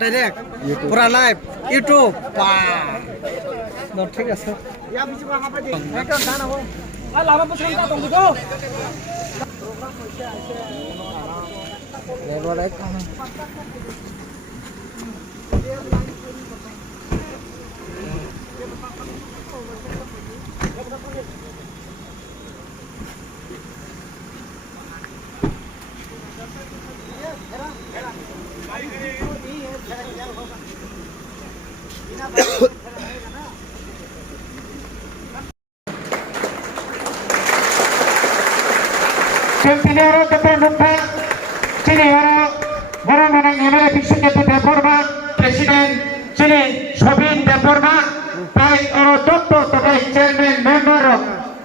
Direct পুরা live YouTube পা ঠিক আছে Centinero de Penupa, Cinero, Boromanang Emele Fixing de Deforma, President Chile, Sobin Deforma, Pai Oro Toto, Vice Chairman, Member of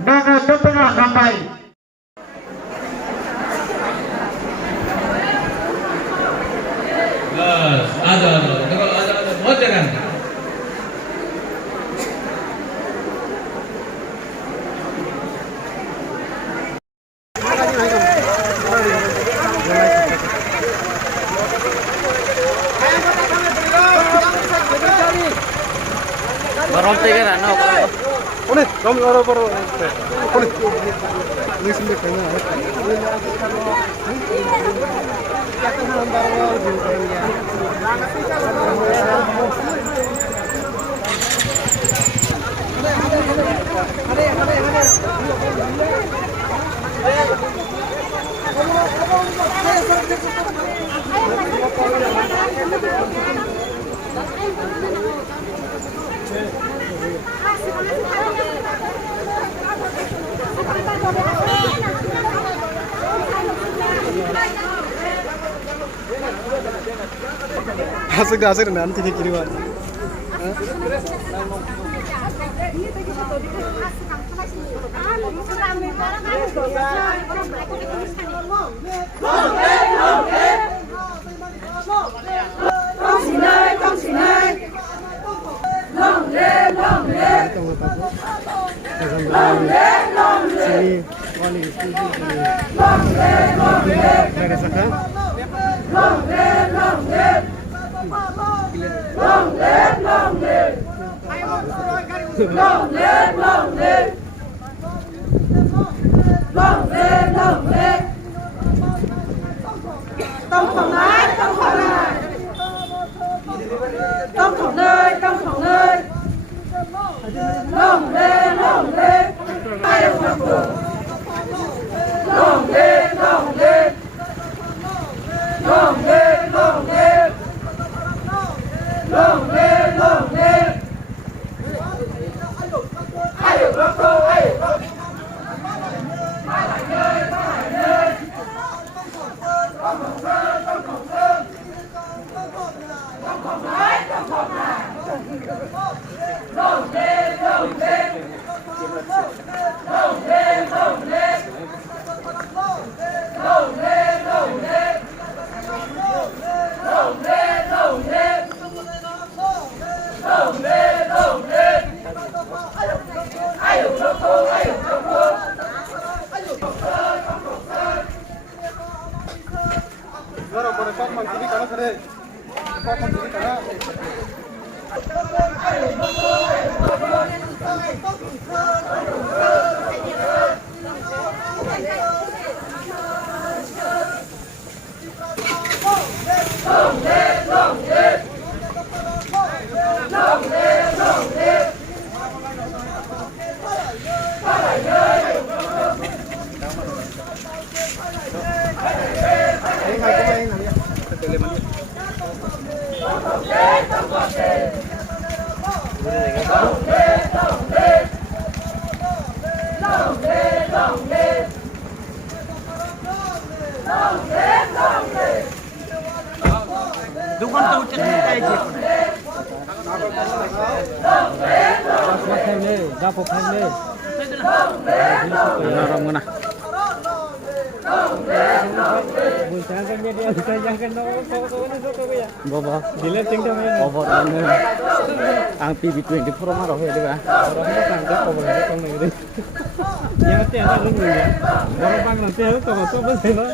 Nono Toto Rambai. ada, mau jangan. Barom tiga rano. Unih, kamu baru. Unih. Ini sini kayaknya. Asik asik nanti kiriman. Dukan tu cakap aja. Japok ni. Orang mana? Jangan dia jangan Baba, dile tinggal main. Over ni. Ang PB24 marah dia kan. Orang ni kan dia over dia kau ni. Yang nanti ada ring ni. Orang bang nanti ada tu betul betul.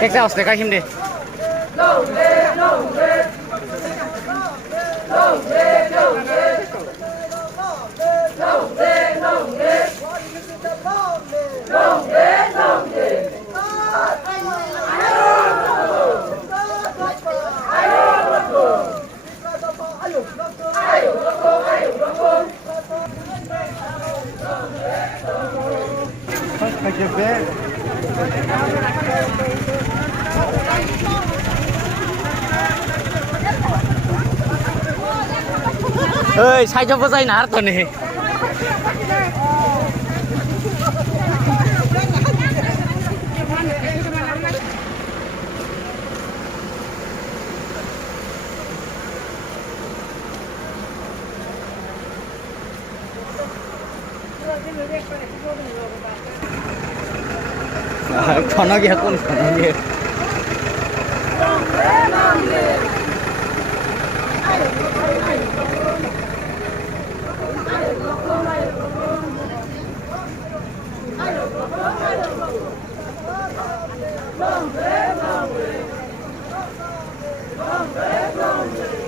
Cách sẽ cách him đi. ơi sai cho có dây nát tuần này còn nó kia con còn nó kia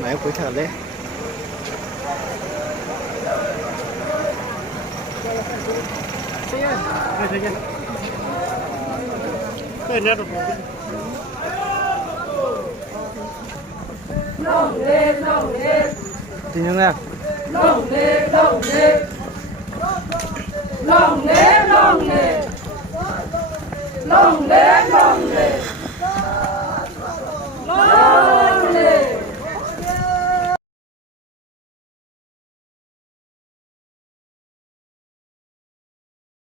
mày cuối thở đấy thì như nghe Long live, long live. Long live, long live. Long live.